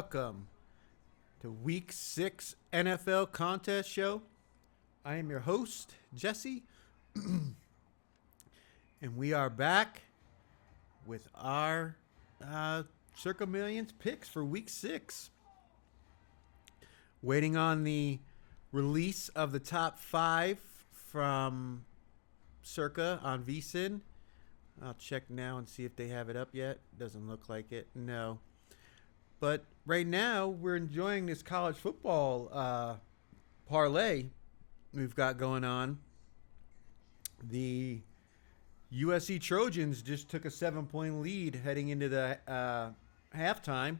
welcome to Week 6 NFL Contest Show. I am your host, Jesse, and we are back with our Circa Millions picks for Week 6. Waiting on the release of the top 5 from Circa on VSiN. I'll check now and see if they have it up yet. Doesn't look like it. No. But right now, we're enjoying this college football parlay we've got going on. The USC Trojans just took a 7-point lead heading into the halftime.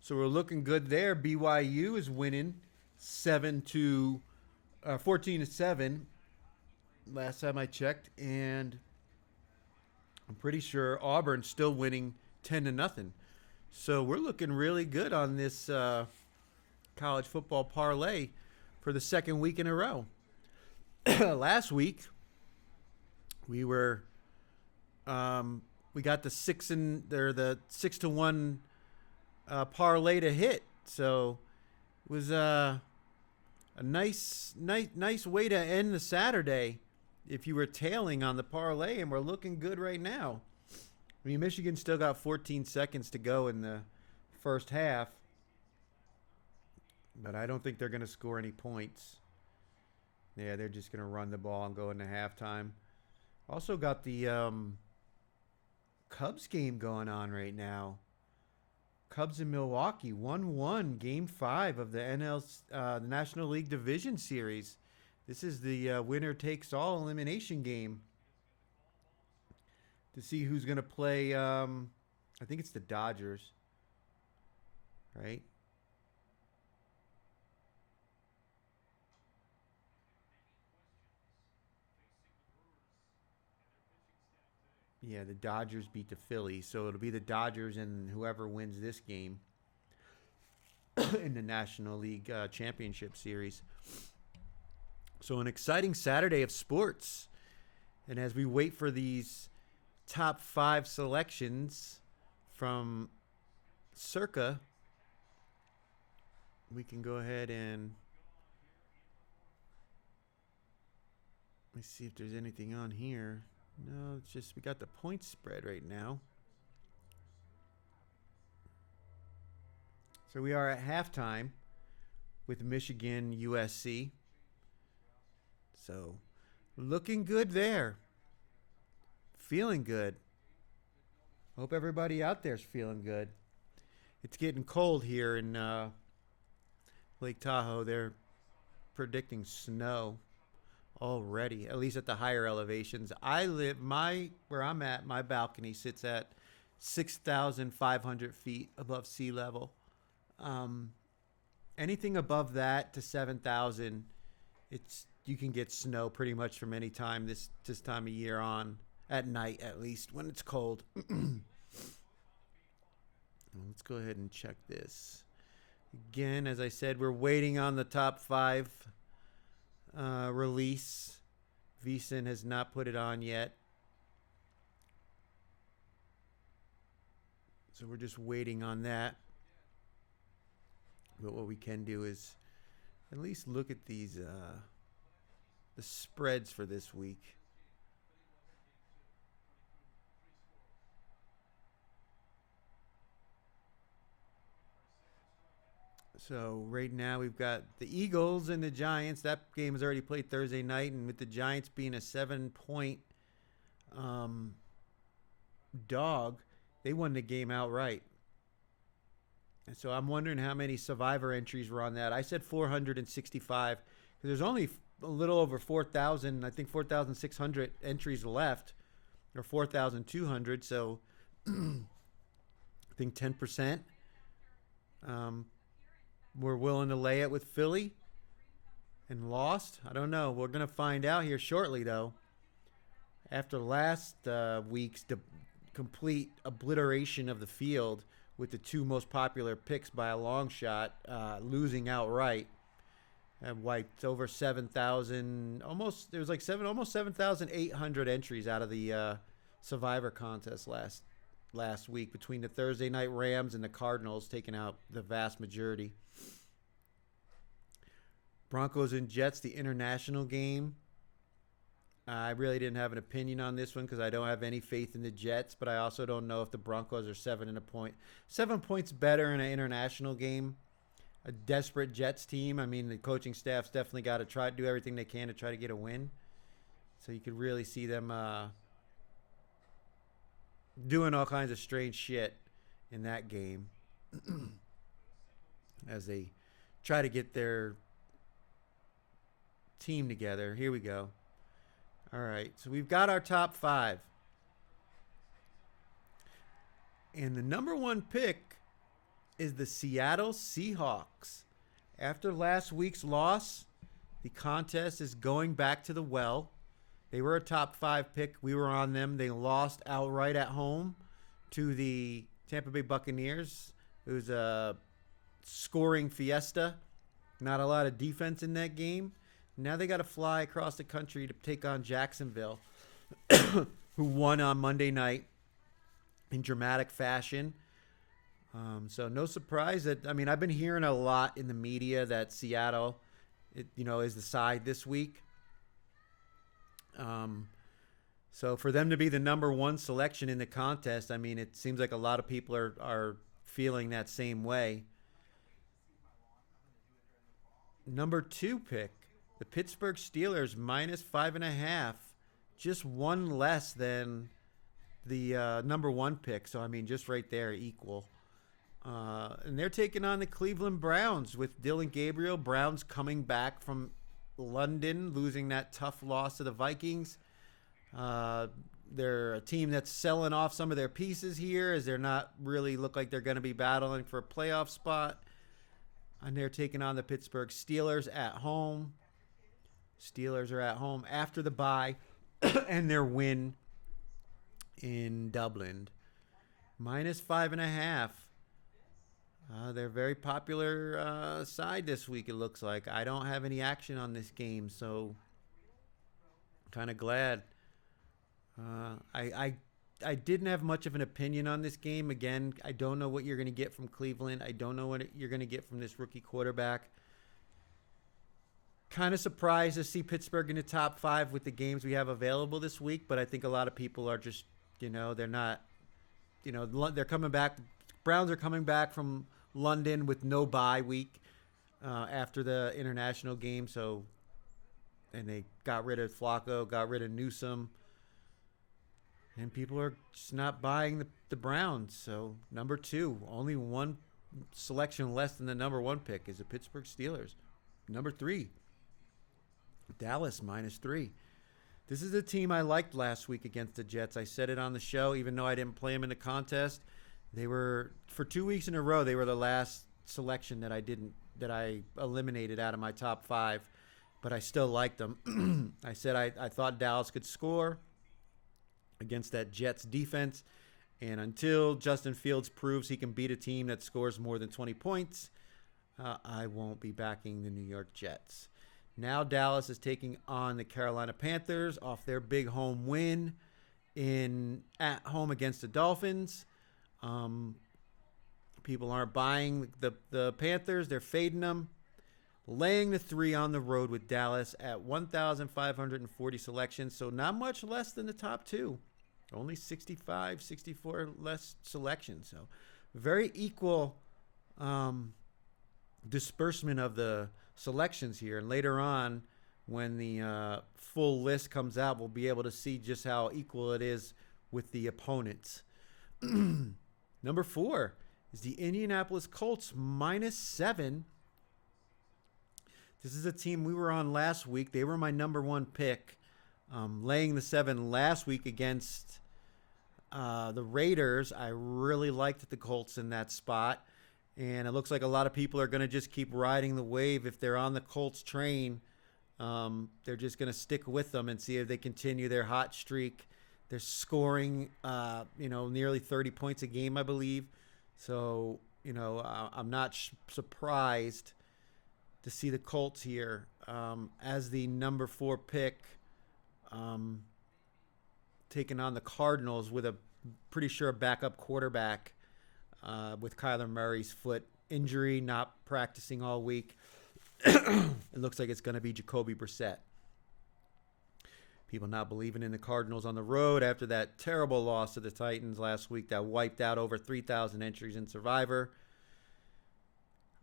So we're looking good there. BYU is winning 14-7 last time I checked. And I'm pretty sure Auburn's still winning 10-0. So we're looking really good on this college football parlay for the second week in a row. Last week, we got the 6-1 parlay to hit. So it was a nice way to end the Saturday if you were tailing on the parlay, and we're looking good right now. I mean, Michigan still got 14 seconds to go in the first half, but I don't think they're going to score any points. Yeah, they're just going to run the ball and go into halftime. Also got the Cubs game going on right now. Cubs in Milwaukee, 1-1, Game 5 of the National League Division Series. This is the winner-takes-all elimination game to see who's going to play. I think it's the Dodgers, right? Yeah, the Dodgers beat the Phillies, so it'll be the Dodgers and whoever wins this game in the National League Championship Series. So an exciting Saturday of sports. And as we wait for these top 5 selections from Circa, we can go ahead and let me see if there's anything on here. No, it's just we got the point spread right now. So we are at halftime with Michigan USC. So looking good there. Feeling good. Hope everybody out there's feeling good. It's getting cold here in Lake Tahoe. They're predicting snow already, at least at the higher elevations. Where I'm at, my balcony sits at 6,500 feet above sea level. Anything above that to 7,000, you can get snow pretty much from any time this time of year on, at night at least, when it's cold. Let's go ahead and check this. Again, as I said, we're waiting on the top 5 release. VSiN has not put it on yet. So we're just waiting on that. But what we can do is at least look at these the spreads for this week. So right now we've got the Eagles and the Giants. That game is already played Thursday night, and with the Giants being a 7-point dog, they won the game outright. And so I'm wondering how many survivor entries were on that. I said 465 because there's only a little over 4,000, I think 4,600 entries left, or 4,200. So I think 10%. We're willing to lay it with Philly and lost. I don't know. We're going to find out here shortly, though. After last week's complete obliteration of the field with the 2 most popular picks by a long shot, losing outright, have wiped over 7,000. Almost 7,800 entries out of the Survivor contest last last week between the Thursday night Rams and the Cardinals, taking out the vast majority. Broncos and Jets, the international game. I really didn't have an opinion on this one because I don't have any faith in the Jets, but I also don't know if the Broncos are 7 point. 7 points better in an international game. A desperate Jets team. I mean, the coaching staff's definitely got to try to do everything they can to try to get a win. So you could really see them doing all kinds of strange shit in that game as they try to get their team together. Here we go. All right, so we've got our top 5. And the number 1 pick is the Seattle Seahawks. After last week's loss, the contest is going back to the well. They were a top 5 pick. We were on them. They lost outright at home to the Tampa Bay Buccaneers. It was a scoring fiesta. Not a lot of defense in that game. Now they got to fly across the country to take on Jacksonville, who won on Monday night in dramatic fashion. So no surprise that, I mean, I've been hearing a lot in the media that Seattle, is the side this week. So for them to be the number 1 selection in the contest, I mean, it seems like a lot of people are feeling that same way. Number 2 pick, the Pittsburgh Steelers, -5.5, just 1 less than the number 1 pick. So, I mean, just right there, equal. And they're taking on the Cleveland Browns with Dylan Gabriel. Browns coming back from London, losing that tough loss to the Vikings. They're a team that's selling off some of their pieces here as they're not really look like they're going to be battling for a playoff spot. And they're taking on the Pittsburgh Steelers at home. Steelers are at home after the bye and their win in Dublin. -5.5. They're a very popular side this week, it looks like. I don't have any action on this game, so kind of glad. I didn't have much of an opinion on this game. Again, I don't know what you're going to get from Cleveland. I don't know what you're going to get from this rookie quarterback. Kind of surprised to see Pittsburgh in the top 5 with the games we have available this week, but I think a lot of people are just, they're not, they're coming back. Browns are coming back from London with no bye week after the international game, and they got rid of Flacco, got rid of Newsome, and people are just not buying the Browns. So number 2, only 1 selection less than the number 1 pick is the Pittsburgh Steelers. Number 3, Dallas -3. This is a team I liked last week against the Jets. I said it on the show, even though I didn't play them in the contest. They were, for 2 weeks in a row, they were the last selection that I eliminated out of my top 5, but I still liked them. I said I thought Dallas could score against that Jets defense, and until Justin Fields proves he can beat a team that scores more than 20 points, I won't be backing the New York Jets. Now Dallas is taking on the Carolina Panthers off their big home win at home against the Dolphins. People aren't buying the Panthers. They're fading them. Laying the 3 on the road with Dallas at 1,540 selections, so not much less than the top 2. Only 65, 64 less selections. So very equal disbursement of the selections here. And later on, when the full list comes out, we'll be able to see just how equal it is with the opponents. Number 4 is the Indianapolis Colts -7. This is a team we were on last week. They were my number 1 pick, laying the 7 last week against the Raiders. I really liked the Colts in that spot, and it looks like a lot of people are going to just keep riding the wave. If they're on the Colts train, they're just going to stick with them and see if they continue their hot streak. They're scoring, nearly 30 points a game, I believe. So, I'm not surprised to see the Colts here as the number 4 pick, taking on the Cardinals with a pretty sure a backup quarterback with Kyler Murray's foot injury, not practicing all week. It looks like it's going to be Jacoby Brissett. People not believing in the Cardinals on the road after that terrible loss to the Titans last week that wiped out over 3,000 entries in Survivor.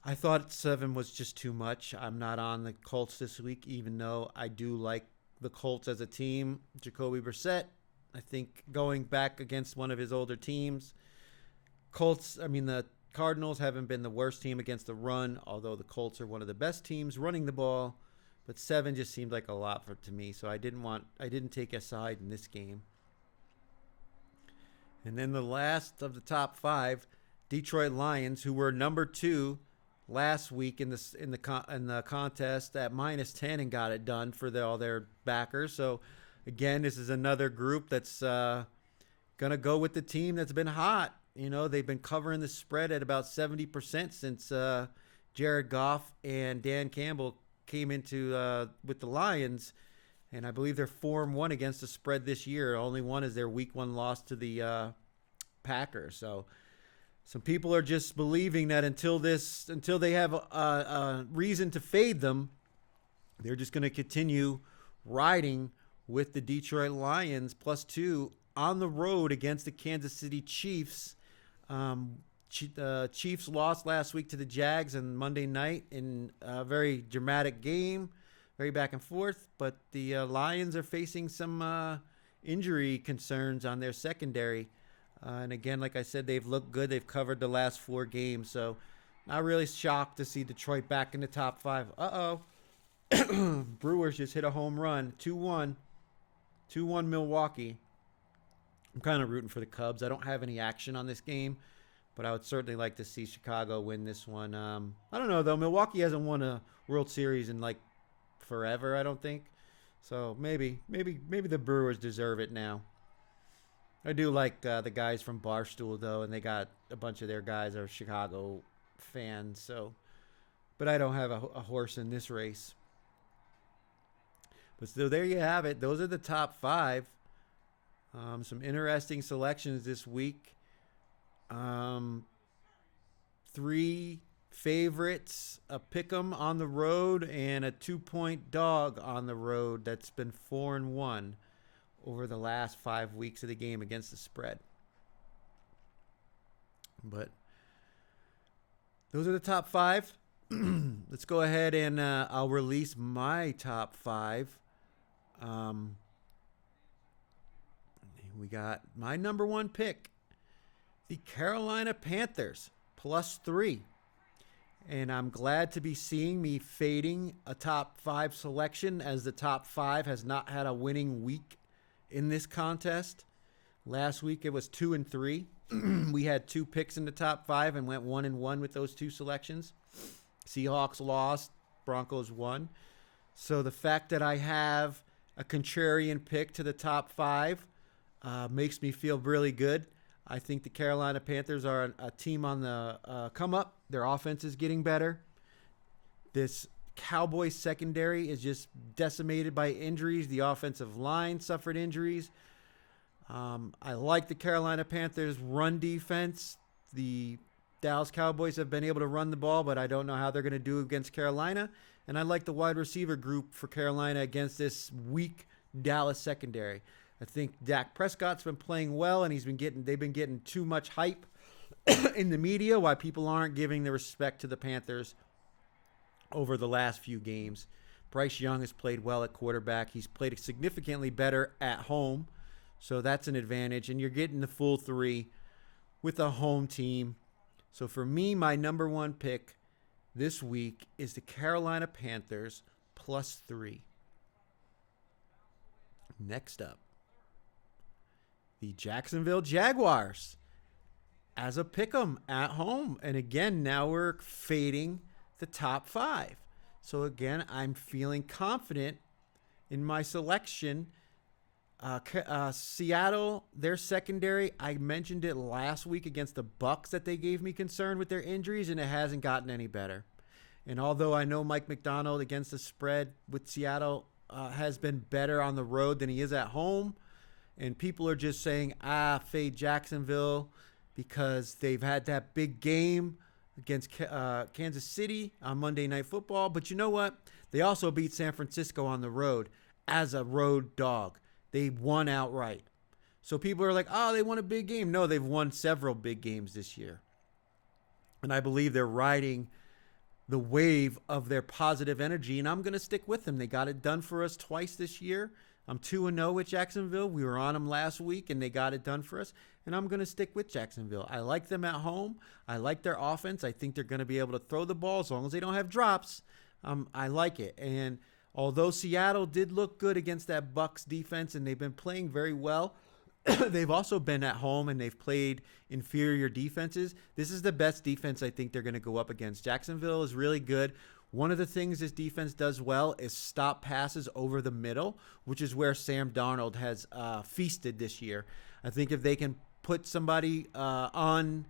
I thought 7 was just too much. I'm not on the Colts this week, even though I do like the Colts as a team. Jacoby Brissett, I think going back against one of his older teams. The Cardinals haven't been the worst team against the run, although the Colts are one of the best teams running the ball. But 7 just seemed like a lot to me, so I didn't take a side in this game. And then the last of the top 5, Detroit Lions, who were number 2 last week in the contest at -10 and got it done for all their backers. So again, this is another group that's gonna go with the team that's been hot. They've been covering the spread at about 70% since Jared Goff and Dan Campbell came into with the Lions, and I believe they're 4-1 against the spread this year. Only one is their week 1 loss to the Packers. So some people are just believing that until they have a reason to fade them, they're just going to continue riding with the Detroit Lions +2 on the road against the Kansas City Chiefs. Chiefs lost last week to the Jags on Monday night in a very dramatic game, very back and forth. But the Lions are facing some injury concerns on their secondary. And again, like I said, they've looked good. They've covered the last 4 games. So not really shocked to see Detroit back in the top 5. Brewers just hit a home run, 2-1 Milwaukee. I'm kind of rooting for the Cubs. I don't have any action on this game, but I would certainly like to see Chicago win this one. I don't know, though. Milwaukee hasn't won a World Series in, forever, I don't think. So maybe the Brewers deserve it now. I do like the guys from Barstool, though, and they got a bunch of their guys are Chicago fans. But I don't have a horse in this race. But so there you have it. Those are the top 5. Some interesting selections this week. 3 favorites, a pick'em on the road, and a 2-point dog on the road that's been 4-1 over the last 5 weeks of the game against the spread. But those are the top 5. Let's go ahead and I'll release my top 5. We got my number 1 pick, the Carolina Panthers, +3. And I'm glad to be seeing me fading a top 5 selection, as the top 5 has not had a winning week in this contest. Last week it was 2-3. We had 2 picks in the top 5 and went 1-1 with those 2 selections. Seahawks lost, Broncos won. So the fact that I have a contrarian pick to the top 5 makes me feel really good. I think the Carolina Panthers are a team on the come up. Their offense is getting better. This Cowboys secondary is just decimated by injuries. The offensive line suffered injuries. I like the Carolina Panthers' run defense. The Dallas Cowboys have been able to run the ball, but I don't know how they're going to do against Carolina. And I like the wide receiver group for Carolina against this weak Dallas secondary. I think Dak Prescott's been playing well, and they've been getting too much hype in the media, why people aren't giving the respect to the Panthers over the last few games. Bryce Young has played well at quarterback. He's played significantly better at home, so that's an advantage. And you're getting the full 3 with a home team. So for me, my number 1 pick this week is the Carolina Panthers +3. Next up, the Jacksonville Jaguars as a pick'em at home. And again, now we're fading the top 5. So again, I'm feeling confident in my selection. Seattle, their secondary, I mentioned it last week against the Bucs that they gave me concern with their injuries, and it hasn't gotten any better. And although I know Mike McDonald against the spread with Seattle has been better on the road than he is at home, And people are just saying, fade Jacksonville because they've had that big game against Kansas City on Monday Night Football. But you know what? They also beat San Francisco on the road as a road dog. They won outright. So people are like, they won a big game. No, they've won several big games this year. And I believe they're riding the wave of their positive energy, and I'm going to stick with them. They got it done for us twice this year. I'm 2-0 with Jacksonville. We were on them last week, and they got it done for us, and I'm going to stick with Jacksonville. I like them at home. I like their offense. I think they're going to be able to throw the ball as long as they don't have drops. I like it. And although Seattle did look good against that Bucs defense, and they've been playing very well, they've also been at home and they've played inferior defenses. This is the best defense I think they're going to go up against. Jacksonville is really good. One of the things this defense does well is stop passes over the middle, which is where Sam Darnold has feasted this year. I think if they can put somebody on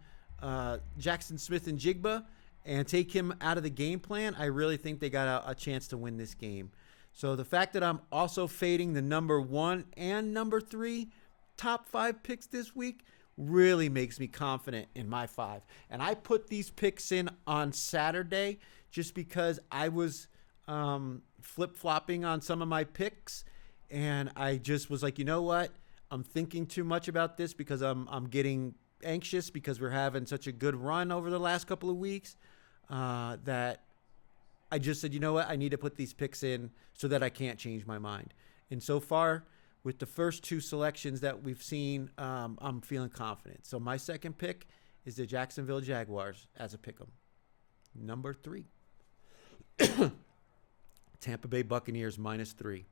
Jackson Smith and Jigba and take him out of the game plan, I really think they got a chance to win this game. So the fact that I'm also fading the number 1 and number 3 top 5 picks this week really makes me confident in my 5. And I put these picks in on Saturday just because I was flip-flopping on some of my picks. And I just was like, you know what? I'm thinking too much about this because I'm getting anxious because we're having such a good run over the last couple of weeks that I just said, you know what? I need to put these picks in so that I can't change my mind. And so far, with the first 2 selections that we've seen, I'm feeling confident. So my second pick is the Jacksonville Jaguars as a pick'em. Number 3. Tampa Bay Buccaneers -3.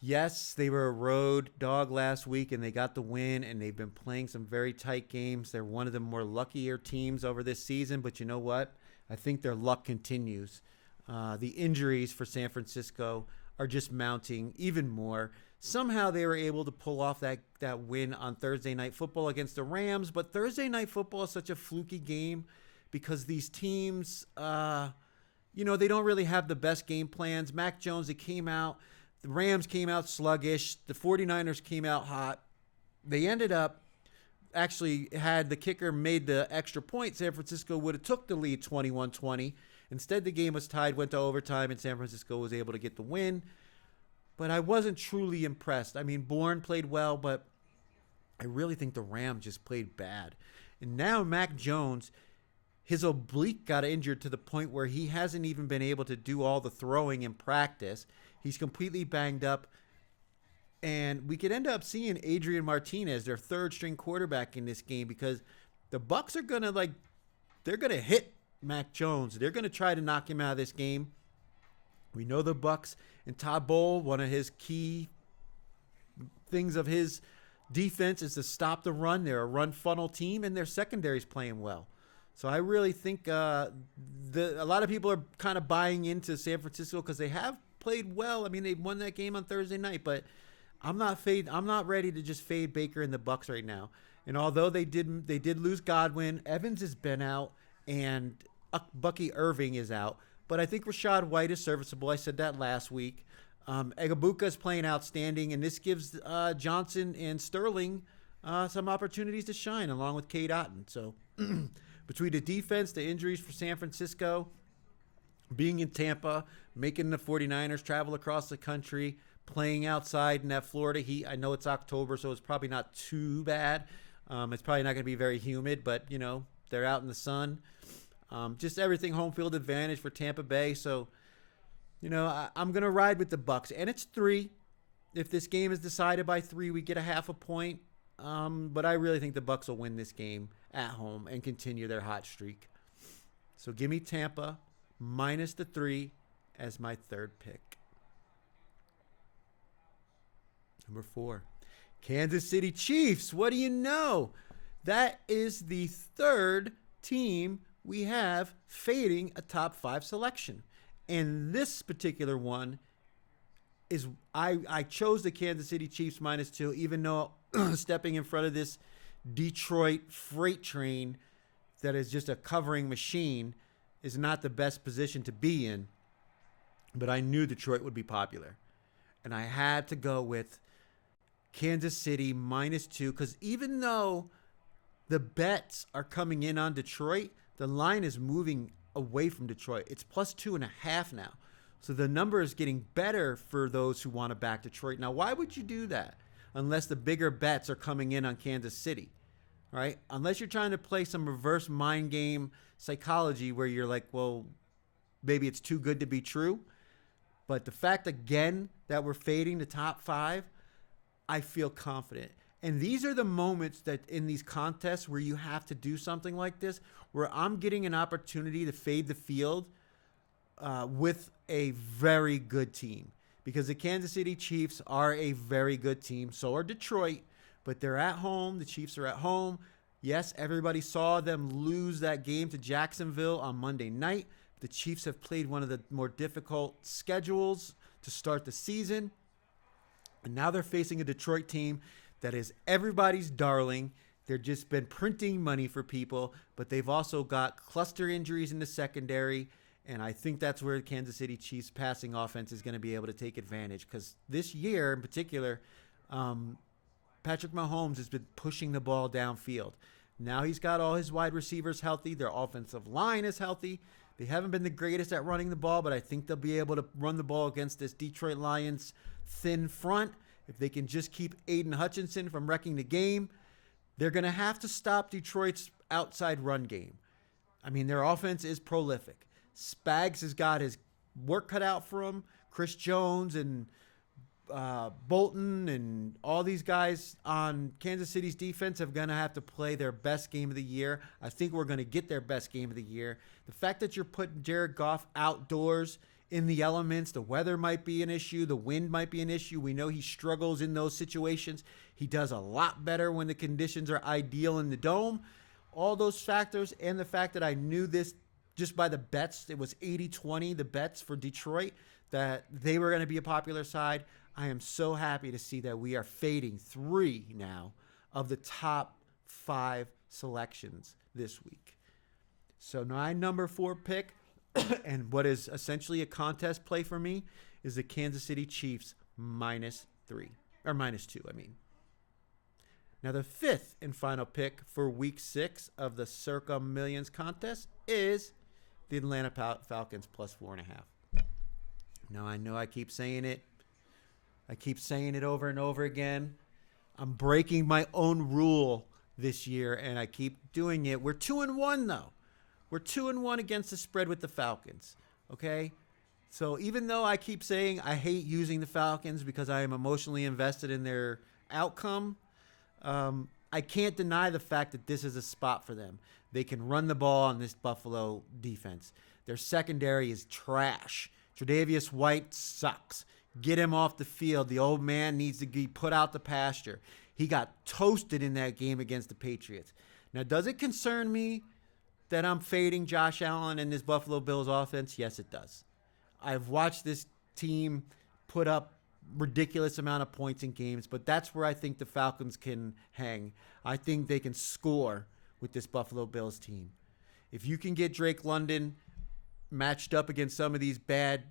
Yes, they were a road dog last week, and they got the win, and they've been playing some very tight games. They're one of the more luckier teams over this season, but you know what? I think their luck continues. The injuries for San Francisco are just mounting even more. Somehow they were able to pull off that win on Thursday Night Football against the Rams, but Thursday Night Football is such a fluky game because these teams, they don't really have the best game plans. Mac Jones, the Rams came out sluggish. The 49ers came out hot. They ended up actually had the kicker made the extra point, San Francisco would have took the lead 21-20. Instead, the game was tied, went to overtime, and San Francisco was able to get the win. But I wasn't truly impressed. I mean, Bourne played well, but I really think the Rams just played bad. And now Mac Jones, his oblique got injured to the point where he hasn't even been able to do all the throwing in practice. He's completely banged up. And we could end up seeing Adrian Martinez, their third-string quarterback in this game, because the Bucs are going to, they're going to hit Mac Jones. They're going to try to knock him out of this game. We know the Bucs and Todd Bowles, one of his key things of his defense is to stop the run. They're a run funnel team, and their secondary is playing well. So I really think a lot of people are kind of buying into San Francisco because they have played well. I mean, they won that game on Thursday night, but I'm not ready to just fade Baker and the Bucs right now. And although they did lose Godwin, Evans has been out, and Bucky Irving is out. But I think Rashad White is serviceable. I said that last week. Egabuka is playing outstanding, and this gives Johnson and Sterling some opportunities to shine along with Cade Otton. So between the defense, the injuries for San Francisco, being in Tampa, making the 49ers travel across the country, playing outside in that Florida heat. I know it's October, so it's probably not too bad. It's probably not going to be very humid, but, they're out in the sun. Just everything home field advantage for Tampa Bay. So, I'm going to ride with the Bucs. And it's 3. If this game is decided by 3, we get a half a point. But I really think the Bucs will win this game at home and continue their hot streak. So give me Tampa -3 as my third pick. Number 4, Kansas City Chiefs. What do you know? That is the third team we have fading a top 5 selection. And this particular one is I chose the Kansas City Chiefs -2, even though stepping in front of this Detroit freight train that is just a covering machine is not the best position to be in. But I knew Detroit would be popular. And I had to go with Kansas City -2, because even though the bets are coming in on Detroit, the line is moving away from Detroit. It's +2.5 now. So the number is getting better for those who want to back Detroit. Now, why would you do that unless the bigger bets are coming in on Kansas City, right? Unless you're trying to play some reverse mind game psychology where you're like, well, maybe it's too good to be true. But the fact, again, that we're fading the top 5, I feel confident. And these are the moments that in these contests where you have to do something like this, where I'm getting an opportunity to fade the field with a very good team. Because the Kansas City Chiefs are a very good team. So are Detroit. But they're at home. The Chiefs are at home. Yes, everybody saw them lose that game to Jacksonville on Monday night. The Chiefs have played one of the more difficult schedules to start the season. And now they're facing a Detroit team that is everybody's darling. They've just been printing money for people, but they've also got cluster injuries in the secondary. And I think that's where the Kansas City Chiefs passing offense is going to be able to take advantage. Because this year in particular, Patrick Mahomes has been pushing the ball downfield. Now he's got all his wide receivers healthy. Their offensive line is healthy. They haven't been the greatest at running the ball, but I think they'll be able to run the ball against this Detroit Lions thin front. If they can just keep Aiden Hutchinson from wrecking the game, they're going to have to stop Detroit's outside run game. I mean, their offense is prolific. Spags has got his work cut out for him. Chris Jones and Bolton and all these guys on Kansas City's defense are going to have to play their best game of the year. I think we're going to get their best game of the year. The fact that you're putting Jared Goff outdoors in the elements, the weather might be an issue, the wind might be an issue. We know he struggles in those situations. He does a lot better when the conditions are ideal in the dome. All those factors, and the fact that I knew this just by the bets, it was 80-20, the bets for Detroit, that they were going to be a popular side. I am so happy to see that we are fading 3 now of the top 5 selections this week. So my number 4 pick, and what is essentially a contest play for me, is the Kansas City Chiefs -2. Now the 5th and final pick for week 6 of the Circa Millions contest is the Atlanta Falcons +4.5. Now I know I keep saying it. I keep saying it over and over again. I'm breaking my own rule this year, and I keep doing it. We're 2-1 though. We're 2-1 against the spread with the Falcons. Okay? So even though I keep saying I hate using the Falcons because I am emotionally invested in their outcome, I can't deny the fact that this is a spot for them. They can run the ball on this Buffalo defense. Their secondary is trash. Tre'Davious White sucks. Get him off the field. The old man needs to be put out the pasture. He got toasted in that game against the Patriots. Now, does it concern me that I'm fading Josh Allen and this Buffalo Bills offense? Yes, it does. I've watched this team put up ridiculous amount of points in games, but that's where I think the Falcons can hang. I think they can score with this Buffalo Bills team. If you can get Drake London matched up against some of these bad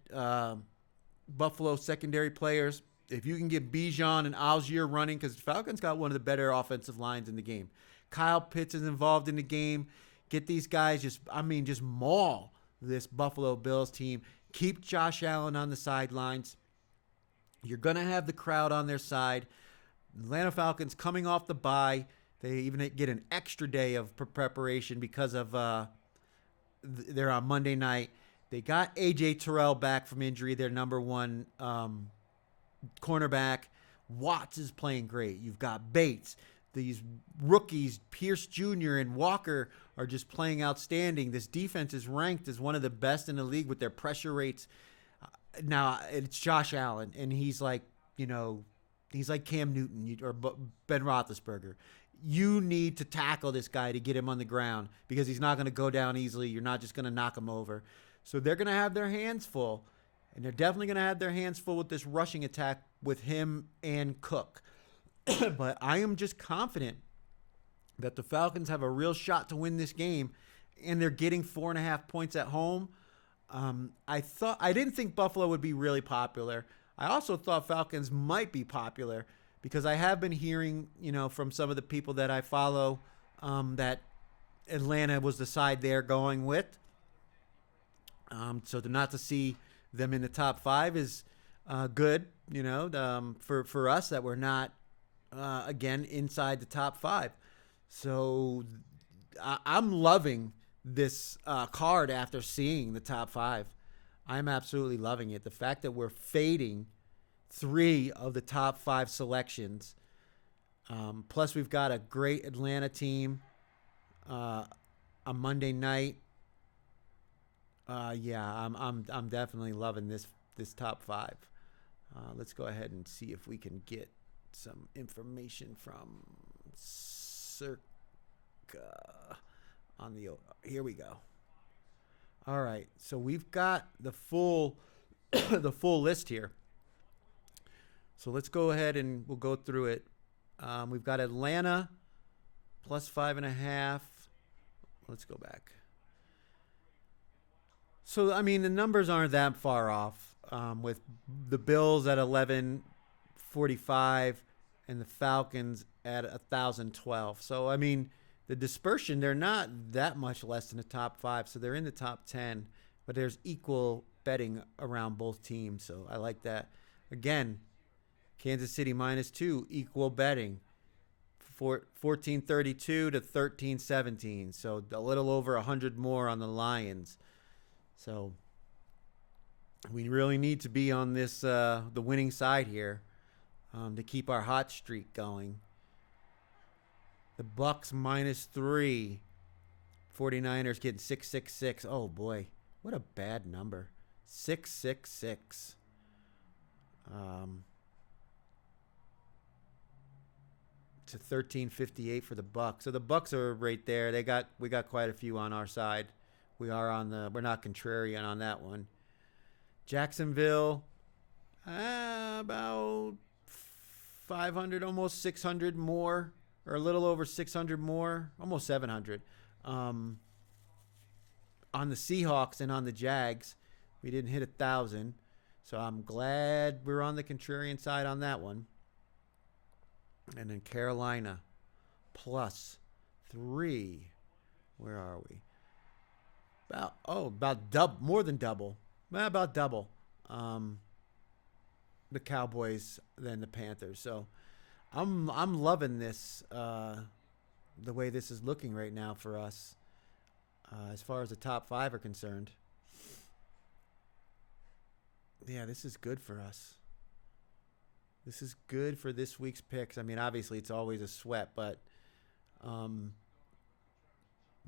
Buffalo secondary players, if you can get Bijan and Algier running, because the Falcons got one of the better offensive lines in the game. Kyle Pitts is involved in the game. Get these guys just maul this Buffalo Bills team. Keep Josh Allen on the sidelines. You're going to have the crowd on their side. Atlanta Falcons coming off the bye. They even get an extra day of preparation because of they're on Monday night. They got A.J. Terrell back from injury, their number 1 cornerback. Watts is playing great. You've got Bates. These rookies, Pierce Jr. and Walker, are just playing outstanding. This defense is ranked as one of the best in the league with their pressure rates. Now, it's Josh Allen, and he's like Cam Newton or Ben Roethlisberger. You need to tackle this guy to get him on the ground because he's not going to go down easily. You're not just going to knock him over. So they're going to have their hands full, and they're definitely going to have their hands full with this rushing attack with him and Cook. But I am just confident that the Falcons have a real shot to win this game, and they're getting 4.5 points at home. I didn't think Buffalo would be really popular. I also thought Falcons might be popular because I have been hearing, from some of the people that I follow, that Atlanta was the side they're going with. So not to see them in the top five is good, for us that we're not, again, inside the top five. So I'm loving this card after seeing the top five. I'm absolutely loving it. The fact that we're fading 3 of the top 5 selections. Plus, we've got a great Atlanta team on Monday night. I'm definitely loving this top 5. Let's go ahead and see if we can get some information from Circa on the. Here we go. All right, so we've got the full the full list here. So let's go ahead and we'll go through it. We've got Atlanta plus 5.5. Let's go back. So, I mean, the numbers aren't that far off, with the Bills at 1145 and the Falcons at 1,012. So, I mean, the dispersion, they're not that much less than the top 5. So they're in the top 10, but there's equal betting around both teams. So I like that. Again, Kansas City -2, equal betting. 1432 to 1317. So a little over 100 more on the Lions. So we really need to be on this the winning side here, to keep our hot streak going. The Bucks -3. 49ers getting 666. Oh boy, what a bad number. 666. To 1358 for the Bucks. So the Bucks are right there. We got quite a few on our side. We're not contrarian on that one. Jacksonville, about 500, almost 600 more, or a little over 600 more, almost 700. On the Seahawks and on the Jags, we didn't hit 1,000. So I'm glad we're on the contrarian side on that one. And then Carolina +3. Where are we? About double, more than double. About double. The Cowboys than the Panthers. So I'm loving this, the way this is looking right now for us, as far as the top 5 are concerned. Yeah, this is good for us. This is good for this week's picks. I mean, obviously, it's always a sweat, but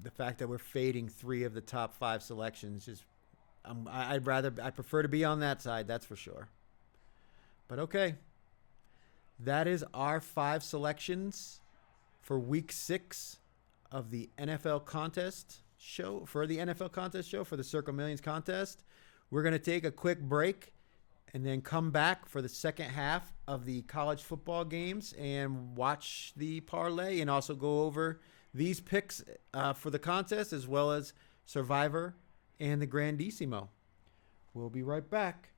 the fact that we're fading 3 of the top 5 selections is, I prefer to be on that side. That's for sure. But okay, that is our 5 selections for Week 6 of the NFL contest show. For the NFL contest show for the Circa Millions contest, we're gonna take a quick break and then come back for the second half of the college football games and watch the parlay and also go over these picks for the contest, as well as Survivor and the Grandissimo. We'll be right back